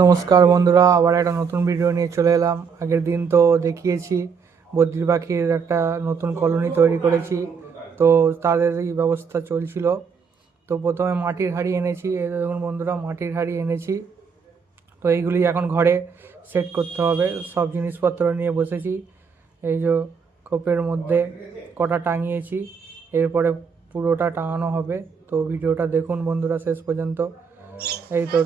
নমস্কার বন্ধুরা, আবার একটা নতুন ভিডিও নিয়ে চলে এলাম। আগের দিন তো দেখিয়েছি, বদ্রি পাখির একটা নতুন কলোনি তৈরি করেছি। তো তাদেরই ব্যবস্থা চলছিল। তো প্রথমে মাটির হাঁড়ি এনেছি, এই দেখুন বন্ধুরা, মাটির হাঁড়ি এনেছি। তো এইগুলি এখন ঘরে সেট করতে হবে। সব জিনিসপত্র নিয়ে বসেছি। এই যে কোপের মধ্যে কটা টাঙিয়েছি, এরপরে পুরোটা টাঙানো হবে। তো ভিডিওটা দেখুন বন্ধুরা শেষ পর্যন্ত। এই তো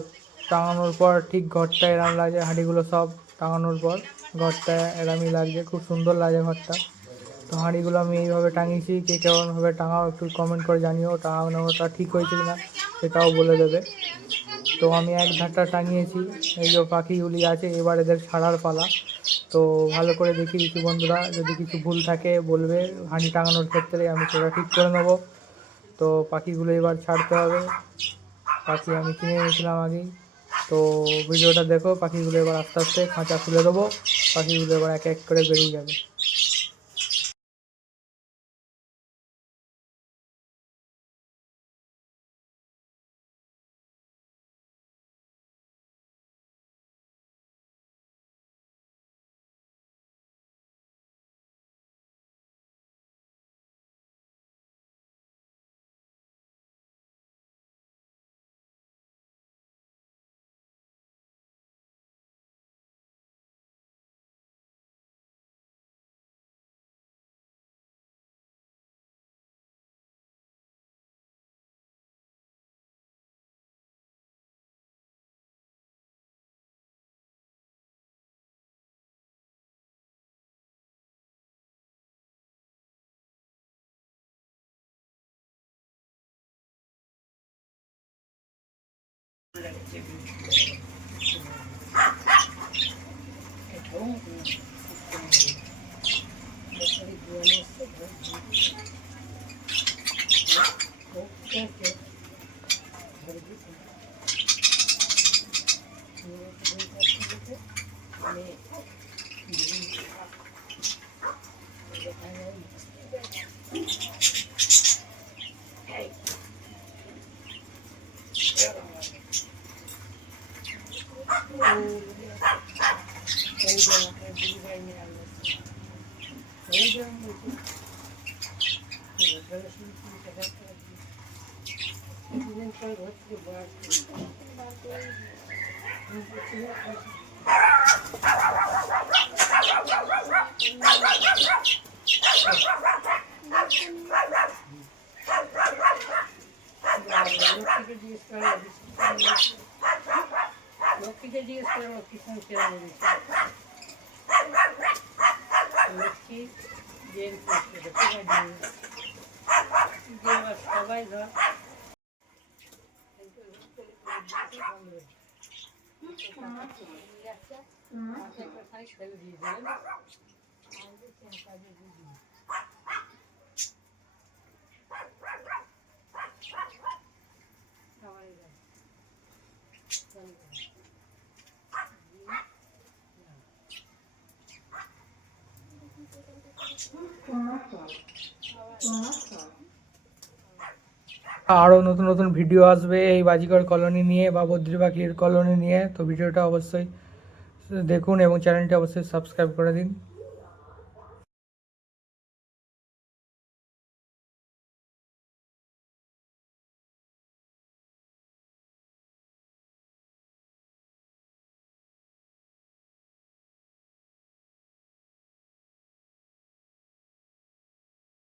টাঙানোর পর ঠিক ঘরটা এরম লাগে, হাঁড়িগুলো সব টাঙানোর পর ঘরটা এরমই লাগছে, খুব সুন্দর লাগে ঘরটা। তো হাঁড়িগুলো আমি এইভাবে টাঙিয়েছি, কে কেমনভাবে টাঙাও একটু কমেন্ট করে জানিও, টাঙানোটা ঠিক হয়েছে কিনা সেটাও বলে দেবে। তো আমি এক ধারটা টাঙিয়েছি, এই যে পাখিগুলি আছে, এবার এদের ছাড়ার পালা। তো ভালো করে দেখি কিছু বন্ধুরা, যদি কিছু ভুল থাকে বলবে, হাঁড়ি টাঙানোর ক্ষেত্রে আমি সেটা ঠিক করে নেব। তো পাখিগুলো এবার ছাড়তে হবে। পাখি আমি কিনে নিয়েছিলাম আগেই। তো ভিডিওটা দেখো, পাখিগুলো এবার আস্তে আস্তে খাঁচা খুলে দেবো। পাখিগুলো এবার এক এক করে বেরিয়ে যাবে। 自分で、えっと、やっぱり不安な人が多くて、僕だけ、あれですね。Eu queria eu não লক্ষ্মী জেল সবাই ধর। ছেড়ে দিয়েছে সবাই ধর আরও নতুন নতুন ভিডিও আসবে এই বাজিকর কলোনি নিয়ে বা বদ্রি পাখির কলোনি নিয়ে, তো ভিডিওটা অবশ্যই দেখুন এবং চ্যানেলটি অবশ্যই সাবস্ক্রাইব করে দিন।